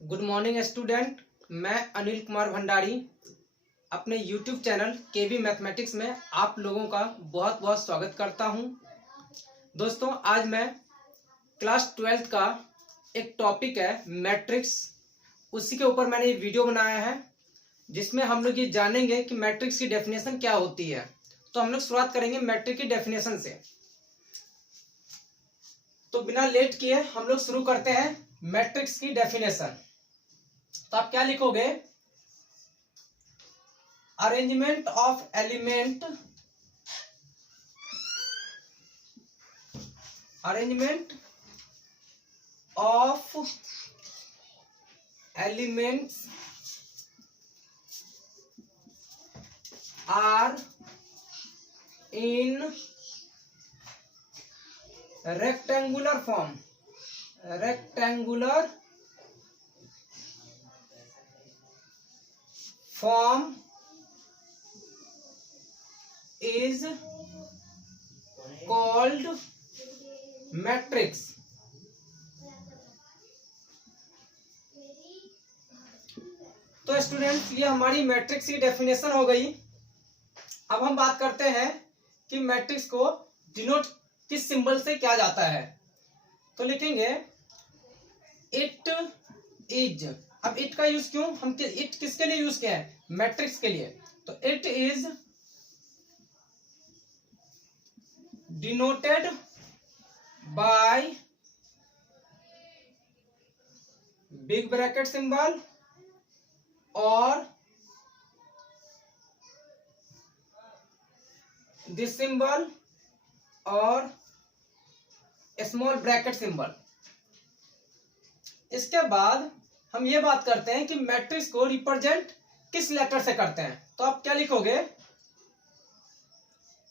Good morning student. मैं अनिल कुमार भंडारी अपने YouTube channel केवी mathematics में आप लोगों का बहुत बहुत स्वागत करता हूं। दोस्तों, आज मैं क्लास 12th का एक टॉपिक है मैट्रिक्स, उसी के ऊपर मैंने ये वीडियो बनाया है जिसमें हम लोग ये जानेंगे कि मैट्रिक्स की डेफिनेशन क्या होती है। तो हम लोग शुरुआत करेंगे मैट्रिक्स की डेफिनेशन से। तो बिना लेट किए हम लोग शुरू करते हैं मैट्रिक्स की डेफिनेशन। तो आप क्या लिखोगे? Arrangement of element, arrangement of elements are in rectangular form, rectangular form is called matrix। तो स्टूडेंट्स, ये हमारी मैट्रिक्स की डेफिनेशन हो गई। अब हम बात करते हैं कि मैट्रिक्स को डिनोट किस सिंबल से किया जाता है। तो लिखेंगे इट इज। अब इट का यूज क्यों? हम इट किसके लिए यूज किया है? मैट्रिक्स के लिए। तो it is denoted by big bracket symbol और दिस सिंबल और स्मॉल ब्रैकेट सिंबल। इसके बाद हम ये बात करते हैं कि मैट्रिक्स को रिप्रेजेंट किस लेटर से करते हैं। तो आप क्या लिखोगे?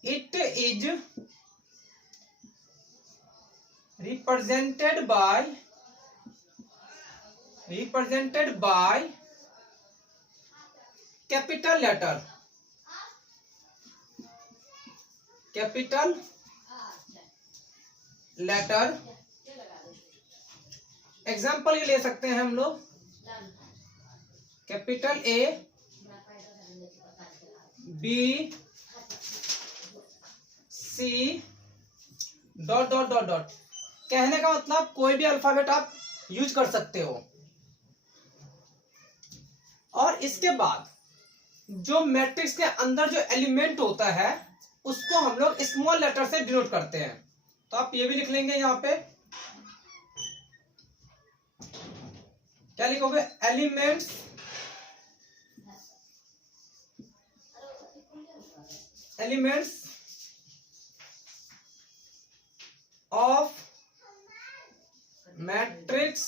It is represented by capital letter, capital letter. Example ये ले सकते हैं हम लोग, capital A B C dot dot dot dot. कहने का मतलब कोई भी अल्फाबेट आप यूज कर सकते हो। और इसके बाद जो मैट्रिक्स के अंदर जो एलिमेंट होता है उसको हम लोग स्मॉल लेटर से डिनोट करते हैं। तो आप ये भी लिख लेंगे यहां पे। क्या लिखोगे? Elements of matrix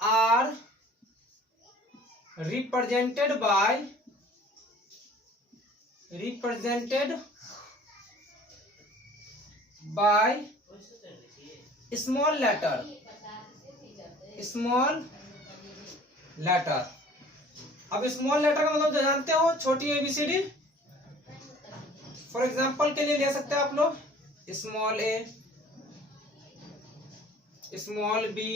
are represented by small letter, small letter. अब स्मॉल लेटर का मतलब जानते हो, छोटी एबीसीडी। फॉर एग्जांपल के लिए ले सकते हैं आप लोग small A, small B,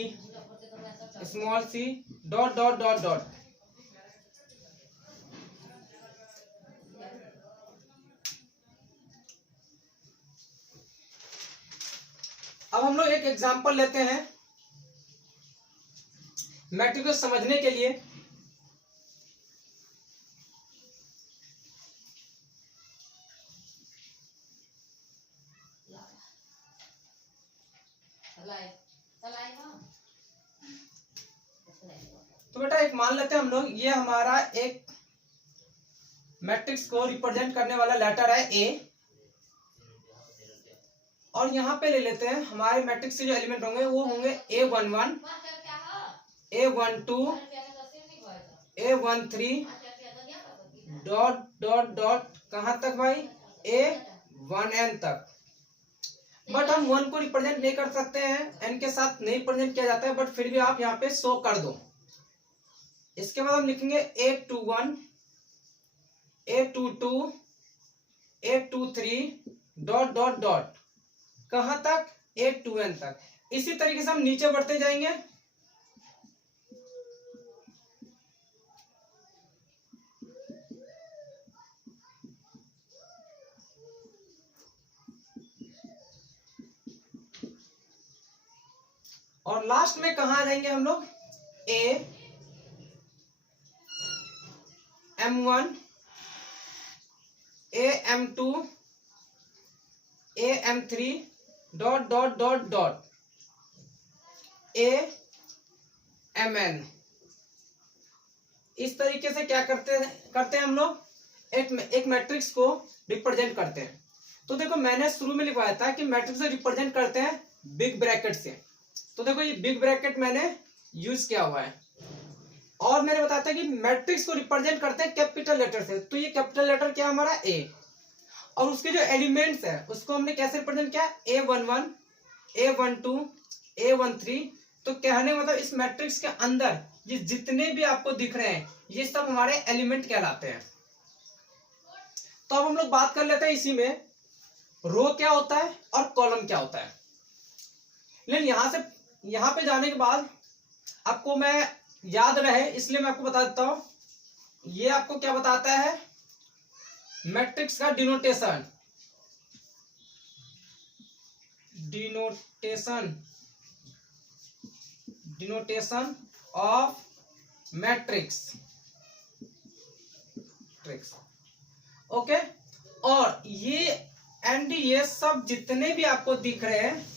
small C dot dot dot dot. अब हम लोग एक एग्जांपल लेते हैं मैट्रिक्स को समझने के लिए। तो बेटा एक मान लेते हैं हम लोग, ये हमारा एक मैट्रिक्स को रिप्रेजेंट करने वाला लेटर है ए। और यहां पे ले लेते हैं हमारे मैट्रिक्स के जो एलिमेंट होंगे वो होंगे A11, A12, A13 dot dot dot. कहां तक भाई? A1n तक। बट हम 1 को रिप्रेजेंट नहीं कर सकते हैं, n के साथ नहीं रिप्रेजेंट किया जाता है, बट फिर भी आप यहाँ पे शो कर दो। इसके बाद हम लिखेंगे A21, A22, A23 dot dot dot. कहां तक? A2n तक। इसी तरीके से हम नीचे बढ़ते जाएंगे। और लास्ट में कहां जाएंगे हम लोग? AM1, AM2, AM3 dot dot dot dot AMN। इस तरीके से क्या करते हैं हम लोग? एक मैट्रिक्स को रिप्रेजेंट करते हैं। तो देखो मैंने शुरू में लिखवाया था कि मैट्रिक्स को रिप्रेजेंट करते हैं बिग ब्रैकेट से। तो देखो ये बिग ब्रैकेट मैंने यूज किया हुआ है। और मैंने बताया था कि मैट्रिक्स को रिप्रेजेंट करते हैं कैपिटल लेटर से। तो ये कैपिटल लेटर क्या हमारा? A। और उसके जो एलिमेंट्स है उसको हमने कैसे रिप्रेजेंट किया? A11, A12, A13। तो कहने मतलब इस मैट्रिक्स के अंदर ये जितने भी आपको दिख रहे हैं ये सब हमारे एलिमेंट कहलाते हैं। तो अब हम लोग बात कर लेते हैं इसी में रो क्या होता है और कॉलम क्या होता है। लेकिन यहां पे जाने के बाद आपको मैं याद रहे इसलिए मैं आपको बता देता हूं। ये आपको क्या बताता है? मैट्रिक्स का डिनोटेशन ऑफ मैट्रिक्स। ओके। और ये सब जितने भी आपको दिख रहे हैं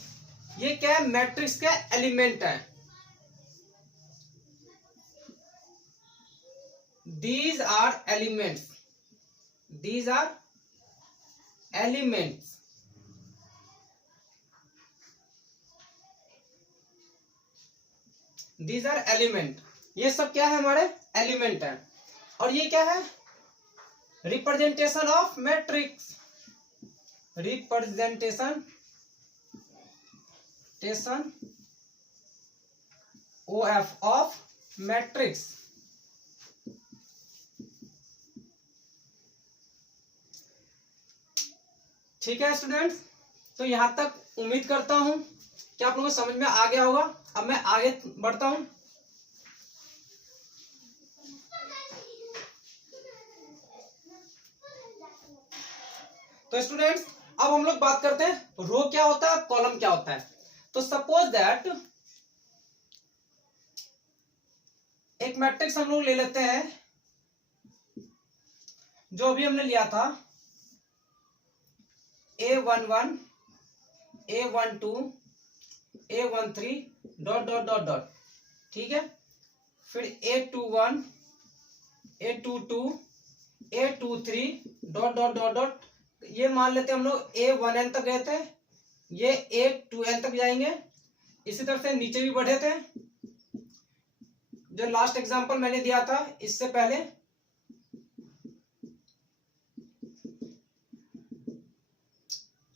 ये क्या है? मैट्रिक्स के एलिमेंट है। These are elements. These are elements. These are element. ये सब क्या है? हमारे एलिमेंट है। और ये क्या है? Representation of matrix. Representation OF of matrix. ठीक है स्टूडेंट्स, तो यहां तक उम्मीद करता हूं कि आप लोगों को समझ में आ गया होगा। अब मैं आगे बढ़ता हूं। तो स्टूडेंट्स अब हम लोग बात करते हैं रो क्या होता है, कॉलम क्या होता है। तो सपोज दैट एक मैट्रिक्स हम लोग ले लेते हैं जो अभी हमने लिया था A11, A12, A13 dot dot dot dot. ठीक है। फिर A21, A22, A23 dot dot dot dot. ये मान लेते हैं हम लोग A1n तक गए थे, ये A2n तक जाएंगे। इसी तरह से नीचे भी बढ़े थे जो लास्ट एग्जांपल मैंने दिया था इससे पहले।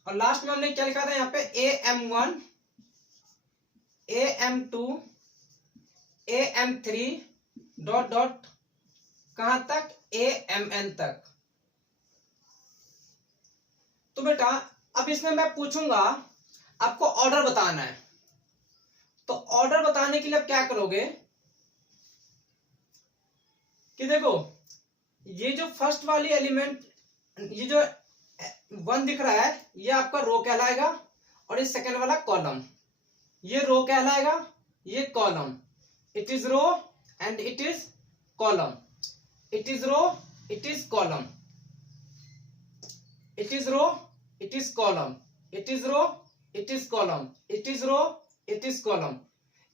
और लास्ट में हमने क्या लिखा था यहाँ पे? AM1, AM2, AM3 dot dot कहां तक? AMN तक। तो बेटा अब इसमें मैं पूछूंगा आपको ऑर्डर बताना है। तो ऑर्डर बताने के लिए आप क्या करोगे कि देखो ये जो फर्स्ट वाली एलिमेंट, ये जो 1 दिख रहा है ये आपका रो कहलाएगा। और ये सेकंड वाला कॉलम, ये रो कहलाएगा, ये column. It is row and it is column. It is row, it is column. It is row, it is column. It is row, it is column. It is row, it is column.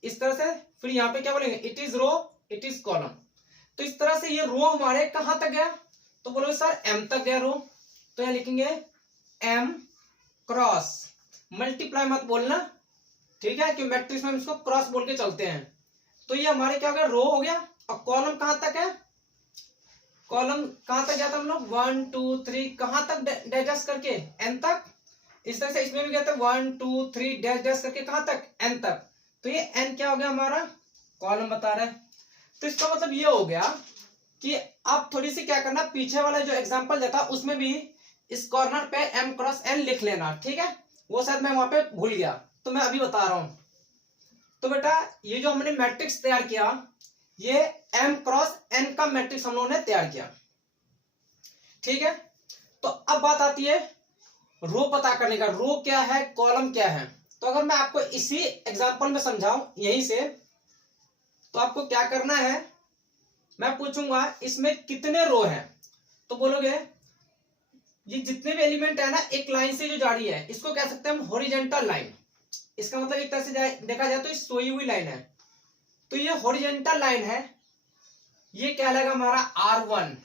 इस तरह से फिर यहां पे क्या बोलेंगे? It is row, it is column. तो इस तरह से ये रो हमारे कहां तक गया? तो बोलोगे सर M तक गया रो। तो यहां लिखेंगे M क्रॉस, मल्टीप्लाई मत बोलना, ठीक है, कि मैट्रिक्स में हम इसको क्रॉस बोल के चलते हैं। तो ये हमारे क्या हो गया? रो हो गया। और कॉलम कहां तक है? कॉलम कहां तक गया था हम लोग? 1 2 3 कहां तक डैश करके? n तक। इस तरह से इसमें भी गया था 1 2 3 डैश डैश करके कहां तक? n तक। तो ये n क्या हो गया हमारा? कॉलम बता रहा है। तो इसका मतलब ये हो गया कि आप थोड़ी सी क्या करना, पीछे वाला जो एग्जांपल देता उसमें भी इस कॉर्नर पे M क्रॉस n लिख लेना। ठीक है, वो शायद मैं वहां पे भूल गया। तो मैं अभी बता रहा हूं। तो बेटा ये जो हमने मैट्रिक्स तैयार किया, ये m क्रॉस n का मैट्रिक्स हम लोगों ने तैयार किया, ठीक है। तो अब बात आती है रो पता करने का, रो क्या है, कॉलम क्या है। तो अगर मैं आपको इसी एग्जांपल में समझाऊं यहीं से, तो आपको क्या करना है, मैं पूछूंगा इसमें कितने रो हैं, तो बोलोगे ये जितने भी एलिमेंट है ना एक लाइन से जो जा रही है इसको कह सकते हैं हम हॉरिजॉन्टल लाइन। इसका मतलब एक तरह से देखा जाए तो ये सोई हुई लाइन है, तो ये हॉरिजॉन्टल लाइन है, ये क्या लगेगा हमारा R1।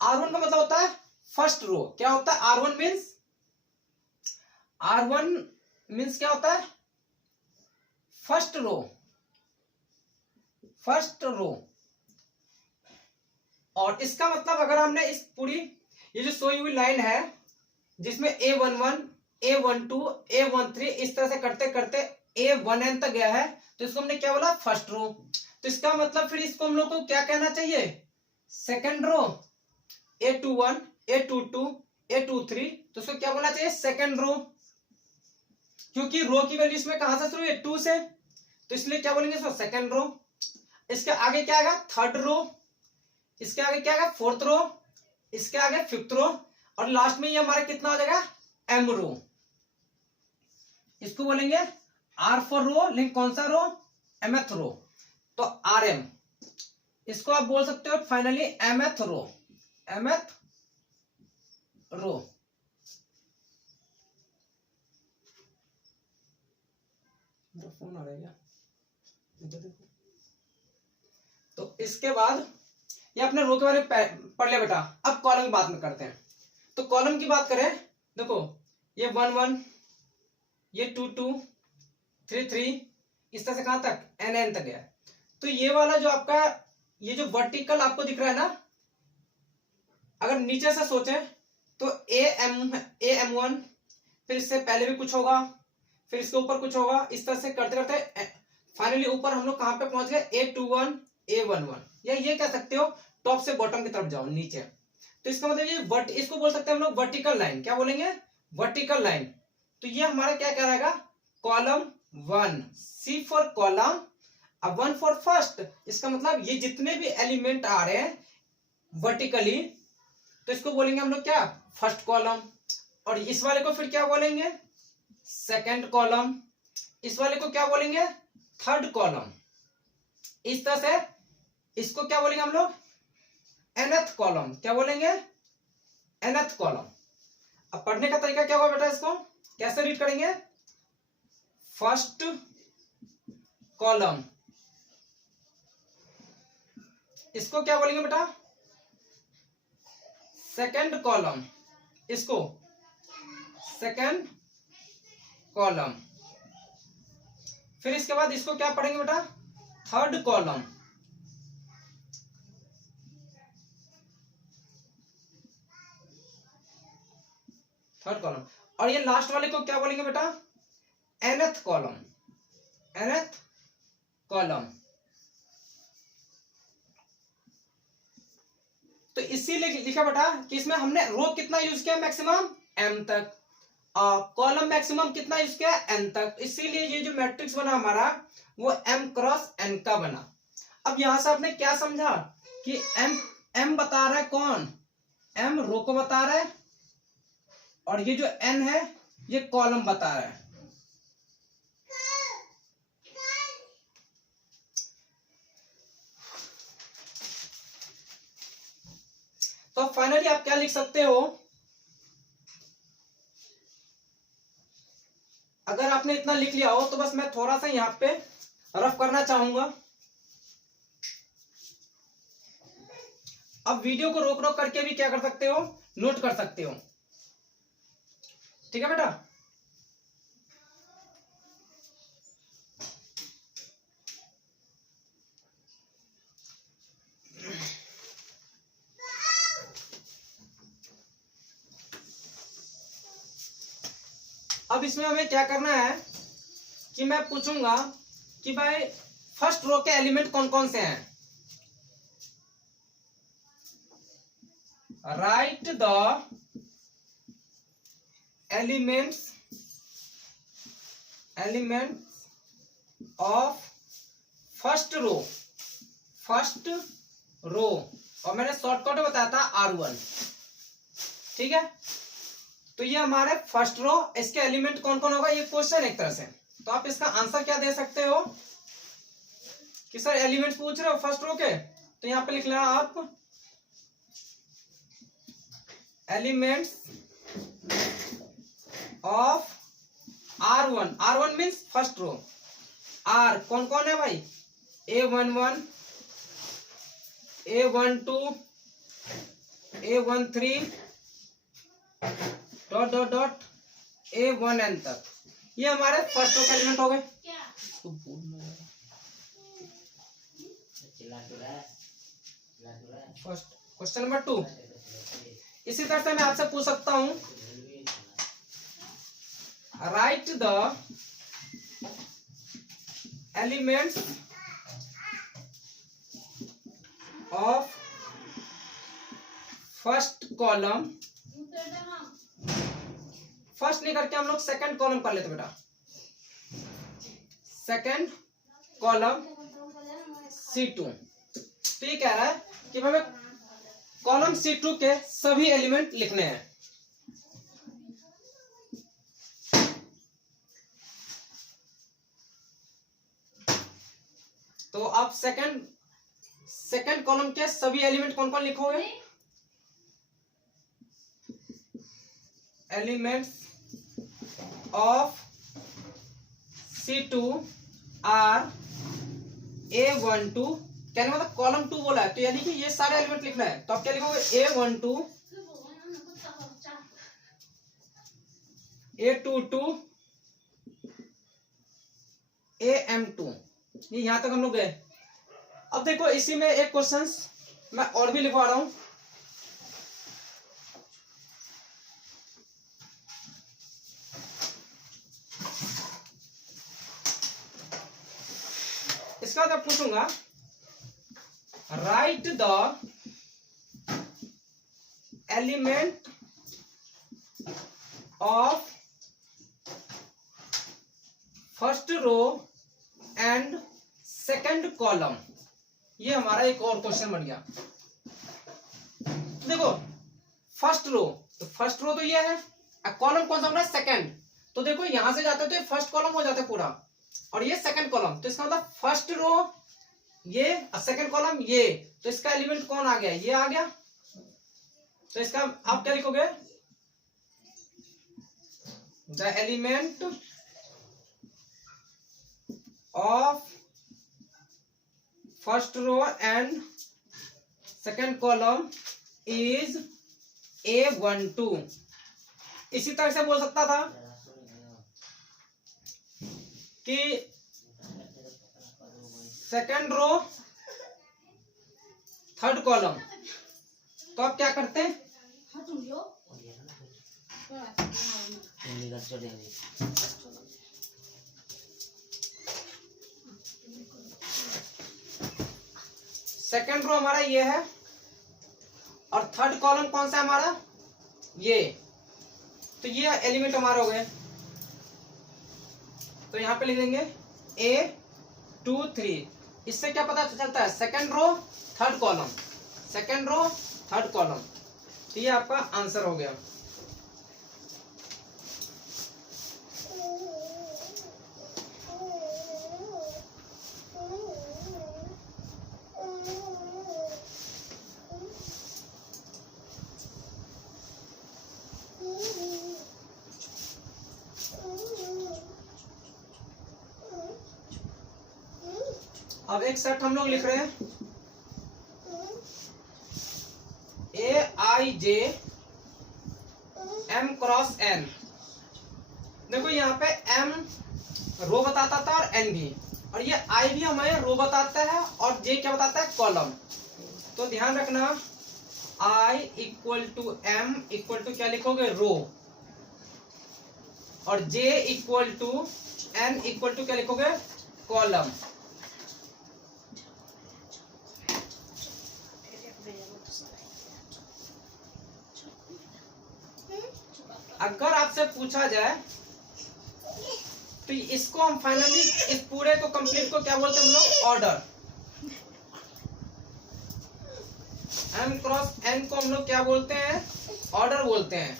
R1 का मतलब होता है फर्स्ट रो। क्या होता है R1 मीन्स, R1 मीन्स क्या होता है, फर्स्ट रो, फर्स्ट रो। और इसका मतलब अगर हमने इस पूरी ये जो सोई हुई लाइन है जिसमें A11 A12 A13 इस तरह से करते करते A1n तक गया है, तो इसको हमने क्या बोला, फर्स्ट रो। तो इसका मतलब फिर इसको हम लोग को क्या कहना चाहिए, second row. A21 A22 A23, तो इसको क्या बोलना चाहिए, सेकंड रो, क्योंकि रो की वैल्यू इसमें कहां से शुरू है, 2 से, तो इसलिए क्या बोलेंगे इसको, सेकंड रो। इसके आगे क्या आएगा, थर्ड रो। इसके आगे क्या आएगा, फोर्थ रो। इसके आगे फिफ्थ रो। और लास्ट में ये हमारा कितना हो जाएगा, एम रो। इसको बोलेंगे आर फॉर रो, लेकिन कौन सा रो, mth रो, तो RM। इसको आप बोल सकते हो फाइनली mth रो, mth रो। फोन आ रहा है क्या, इधर देखो। तो इसके बाद ये अपने रो के बारे में पढ़ लिया बेटा। अब कॉलम की बात में करते हैं। तो कॉलम की बात करें, देखो ये 1 1, ये 2 2, 3 3, इस तरह से कहां तक, n तक गया। तो ये वाला जो आपका ये जो वर्टिकल आपको दिख रहा है ना, अगर नीचे से सोचे तो AM1, फिर इससे पहले भी कुछ होगा, फिर इसके ऊपर कुछ होगा, इस तरह से करते करते फाइनली ऊपर हम लोग कहां पे पहुंच गए, A21 A11, या ये कह सकते हो टॉप से बॉटम की तरफ जाओ नीचे। तो इसका मतलब ये इसको बोल सकते हैं हम लोग वर्टिकल लाइन। क्या बोलेंगे, वर्टिकल लाइन। तो ये हमारा क्या कहलाएगा, कॉलम 1, C फॉर कॉलम, अब 1 फॉर फर्स्ट। इसका मतलब ये जितने भी एलिमेंट आ रहे हैं वर्टिकली, तो इसको बोलेंगे हम लोग क्या, फर्स्ट कॉलम। और इस वाले को फिर क्या बोलेंगे, सेकंड कॉलम। इस वाले को क्या बोलेंगे, थर्ड कॉलम। इस तरह से इसको क्या बोलेंगे हम लोग, nth कॉलम। क्या बोलेंगे, nth कॉलम। अब पढ़ने का तरीका क्या होगा बेटा, इसको कैसे रीड करेंगे, फर्स्ट कॉलम। इसको क्या बोलेंगे बेटा, सेकंड कॉलम। इसको सेकंड कॉलम। फिर इसके बाद इसको क्या पढ़ेंगे बेटा, थर्ड कॉलम। Third column. और ये लास्ट वाले को क्या बोलेंगे बेटा, nth कॉलम, nth कॉलम। तो इसीलिए लिखा बेटा कि इसमें हमने रो कितना यूज किया, मैक्सिमम m तक, कॉलम मैक्सिमम कितना यूज किया, n तक। इसीलिए ये जो मैट्रिक्स बना हमारा वो m क्रॉस n का बना। अब यहां से आपने क्या समझा कि m बता रहा है कौन, m रो को बता रहा है, और ये जो n है ये कॉलम बता रहा है। तो फाइनली आप क्या लिख सकते हो, अगर आपने इतना लिख लिया हो तो बस मैं थोड़ा सा यहां पे रफ करना चाहूंगा। अब वीडियो को रोक रोक करके भी क्या कर सकते हो, नोट कर सकते हो, ठीक है बेटा। अब इसमें हमें क्या करना है कि मैं पूछूंगा कि भाई फर्स्ट रो के एलिमेंट कौन कौन से हैं, write the elements element of first row और मैंने शॉर्टकट में बताया था R1। ठीक है, तो ये हमारे फर्स्ट रो, इसके एलिमेंट कौन कौन होगा, ये क्वेश्चन एक तरह से। तो आप इसका आंसर क्या दे सकते हो कि सर एलिमेंट पूछ रहे हो फर्स्ट रो के, तो यहां पे लिख लेना आप elements of R1। R1 means first row. R कौन कौन है भाई, A11, A12, A13 dot dot dot A1n तक, ये हमारे फर्स्ट रो के एलिमेंट हो गए। First question number 2। इसी तरह से मैं आपसे पूछ सकता हूं, right the elements of first column. First नहीं करके हम लोग सेकंड कॉलम कर लेते बेटा। Second column C2। तो ये कह रहा है कि हमें कॉलम C2 के सभी एलिमेंट लिखने हैं। तो आप सेकंड कॉलम के सभी एलिमेंट कौन कौन लिखोगे, elements of C2 are A12, कहने मतलब कॉलम 2 बोला है, तो यानी कि ये सारे एलिमेंट लिखना है। तो आप क्या लिखोगे, A12, A22, AM2। ये यहां तक हम लोग गए। अब देखो इसी में एक क्वेश्चन मैं और भी लिखवा रहा हूं। इसका मैं पूछूंगा, write the element of first row and second column. ये हमारा एक और क्वेश्चन बन गया। देखो फर्स्ट रो, तो फर्स्ट रो तो ये है, कॉलम कौन सा बना है, सेकंड। तो देखो यहां से जाते तो ये फर्स्ट कॉलम हो जाता है पूरा, और ये सेकंड कॉलम। तो इसका मतलब फर्स्ट रो ये और सेकंड कॉलम ये, तो इसका एलिमेंट कौन आ गया, ये आ गया। तो इसका आप क्या लिखोगे, the element of first row and second column is A12। इसी तरह से बोल सकता था कि सेकंड रो थर्ड कॉलम। तो आप क्या करते हैं, सेकंड रो हमारा ये है और थर्ड कॉलम कौन सा है हमारा, ये। तो ये एलिमेंट हमारे हो गए। तो यहां पे लिख देंगे A23। इससे क्या पता चलता है, second row third column, second row third column. तो ये आपका आंसर हो गया। अब एक सेट हम लोग लिख रहे हैं, AIJ M क्रॉस N। देखो यहाँ पे M रो बताता था और N भी, और ये I भी हमें रो बताता है और J क्या बताता है, कॉलम। तो ध्यान रखना, I equal to M equal to क्या लिखोगे, रो, और J equal to N equal to क्या लिखोगे, कॉलम। अगर आपसे पूछा जाए तो इसको हम फाइनली इस पूरे को कंप्लीट को क्या बोलते हैं हम लोग? ऑर्डर। m क्रॉस n को हम लोग क्या बोलते हैं? ऑर्डर बोलते हैं।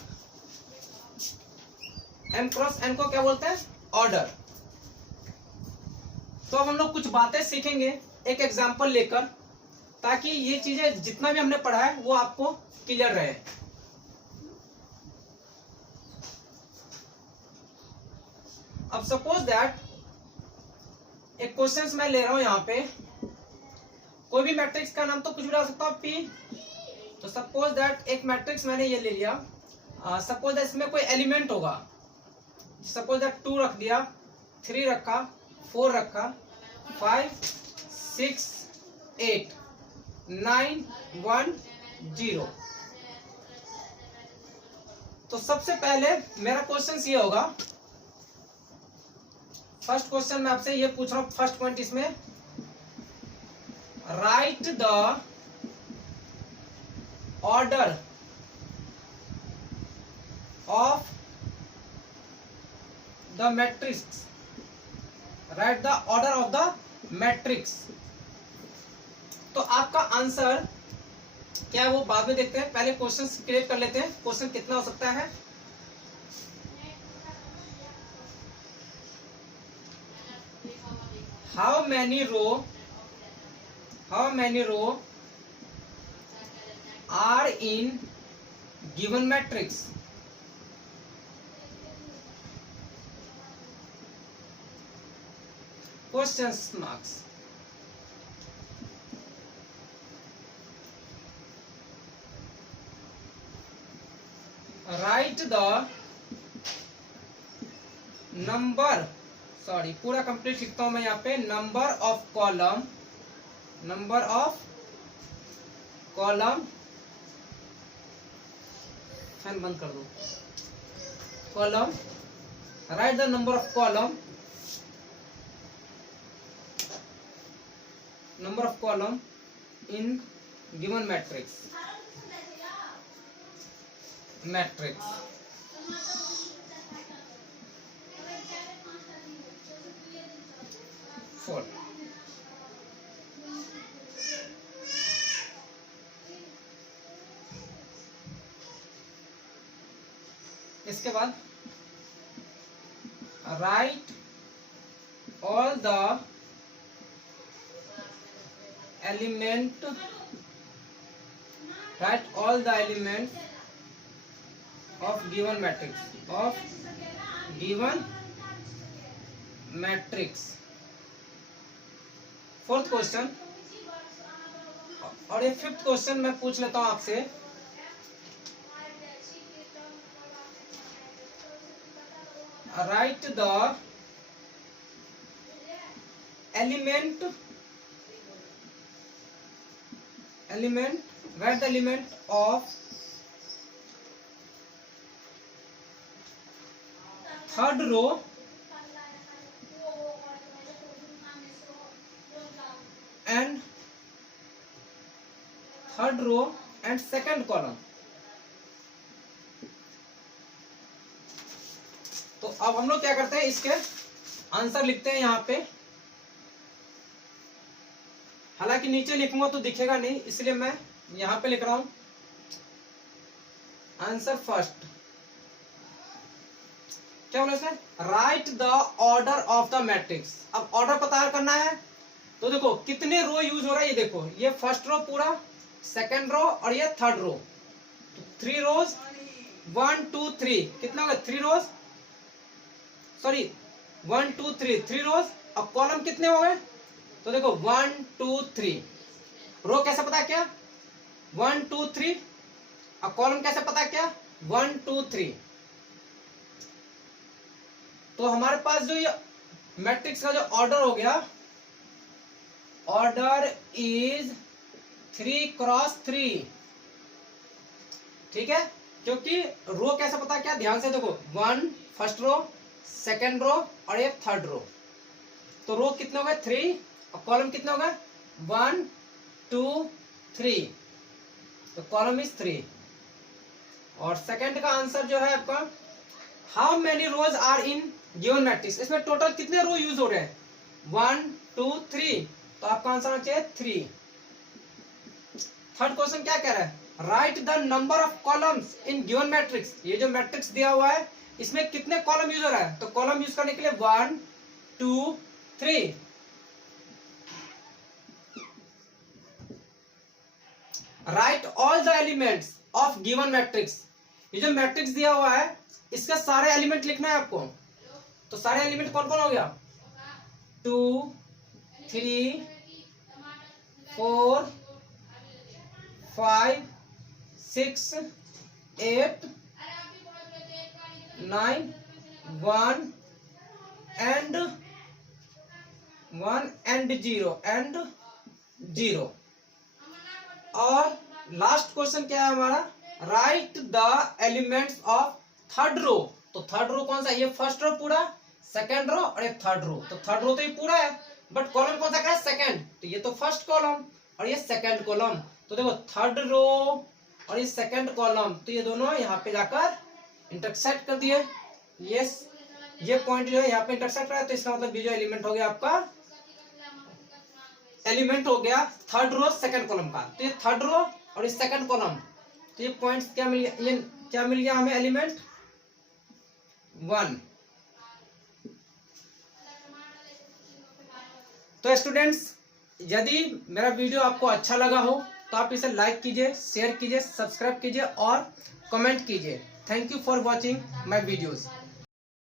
m क्रॉस n को क्या बोलते हैं? ऑर्डर। तो अब हम लोग कुछ बातें सीखेंगे एक एग्जांपल लेकर, ताकि ये चीजें जितना भी हमने पढ़ा है वो आपको क्लियर रहे। अब सपोज दैट एक क्वेश्चन मैं ले रहा हूं, यहाँ पे कोई भी मैट्रिक्स का नाम तो कुछ भी डाल सकता हूं, P। तो सपोज दैट एक मैट्रिक्स मैंने ये ले लिया, सपोज दैट इसमें कोई एलिमेंट होगा, सपोज दैट 2 रख दिया, 3 रखा, 4 रखा, 5 6 8 9 1 0। तो सबसे पहले मेरा क्वेश्चन ये होगा, फर्स्ट क्वेश्चन मैं आपसे ये पूछ रहा हूं, फर्स्ट पॉइंट इसमें, right the order of the matrix, right the order of the matrix. तो आपका आंसर क्या है वो बाद में देखते हैं, पहले क्वेश्चन क्रिएट कर लेते हैं। क्वेश्चन कितना हो सकता है? How many row are in given matrix? Question marks. Write the number, sorry पूरा कंप्लीट लिखता हूं मैं यहाँ पे, नंबर ऑफ कॉलम फैन बंद कर दो, column, write the number of column in given matrix 4। इसके बाद write all the element of given matrix, fourth question. और ये फिफ्थ क्वेश्चन मैं पूछ लेता हूं आपसे, write the element of third row and second column. तो अब हम लोग क्या करते हैं, इसके आंसर लिखते हैं यहाँ पे। हालांकि नीचे लिखूंगा तो दिखेगा नहीं, इसलिए मैं यहाँ पे लिख रहा हूं आंसर फर्स्ट। क्या बोला इसमें? Right the order of the matrix. अब ऑर्डर पता करना है, तो देखो कितने रो यूज हो रहा है, ये देखो, ये फर्स्ट रो पूरा, सेकंड रो और ये थर्ड रो, 3 रोज, 1 2 3, कितना होगा? 3 रोज, सॉरी 1 2 3, 3 रोज। अब कॉलम कितने हो गए? तो देखो 1 2 3। रो कैसे पता क्या? 1 2 3। अब कॉलम कैसे पता क्या? 1 2 3। तो हमारे पास जो ये मैट्रिक्स का जो ऑर्डर हो गया, ऑर्डर इज 3 क्रॉस 3। ठीक है, क्योंकि रो कैसे पता क्या? ध्यान से देखो, 1 फर्स्ट रो, सेकंड रो और ये थर्ड रो। तो रो कितने हो गए? 3। और कॉलम कितने हो गए? 1 2 3। तो कॉलम इज 3। और सेकंड का आंसर जो है आपका, how many rows are in given matrix, इसमें टोटल कितने रो यूज हो रहे हैं? 1 2 3, तो आपका आंसर आना चाहिए 3। थर्ड क्वेश्चन क्या कह रहा है? Right the number of columns in given matrix. ये जो मैट्रिक्स दिया हुआ है इसमें कितने कॉलम यूज हो रहा है? तो कॉलम यूज करने के लिए 1 2 3। Right all the elements of given matrix. ये जो मैट्रिक्स दिया हुआ है इसका सारे एलिमेंट लिखना है आपको। तो सारे एलिमेंट कौन कौन हो गया? 2 3 4 5 6 8 9 1 एंड 0 और लास्ट क्वेश्चन क्या है हमारा? Write the elements of third row. तो थर्ड रो कौन सा? ये फर्स्ट रो पूरा, सेकंड रो और ये थर्ड रो। तो थर्ड रो तो ये पूरा है, बट कॉलम कौन सा का है? सेकंड। तो ये तो फर्स्ट कॉलम और ये सेकंड कॉलम। तो देखो थर्ड रो और ये सेकंड कॉलम, तो ये दोनों यहाँ पे जाकर इंटरसेक्ट कर दिए। ये पॉइंट जो है यहाँ पे इंटरसेक्ट रहा है, तो इसका मतलब ये जो एलिमेंट हो गया आपका, एलिमेंट हो गया थर्ड रो सेकंड कॉलम का। तो ये थर्ड रो और ये सेकंड कॉलम, तो ये पॉइंट्स क्या मिल गया? ये क्या मिल गया हमें? एलिमेंट 1। तो स्टूडेंट्स, यदि मेरा वीडियो आपको अच्छा लगा हो तो आप इसे लाइक कीजिए, शेयर कीजिए, सब्सक्राइब कीजिए और कमेंट कीजिए। Thank you for watching my videos.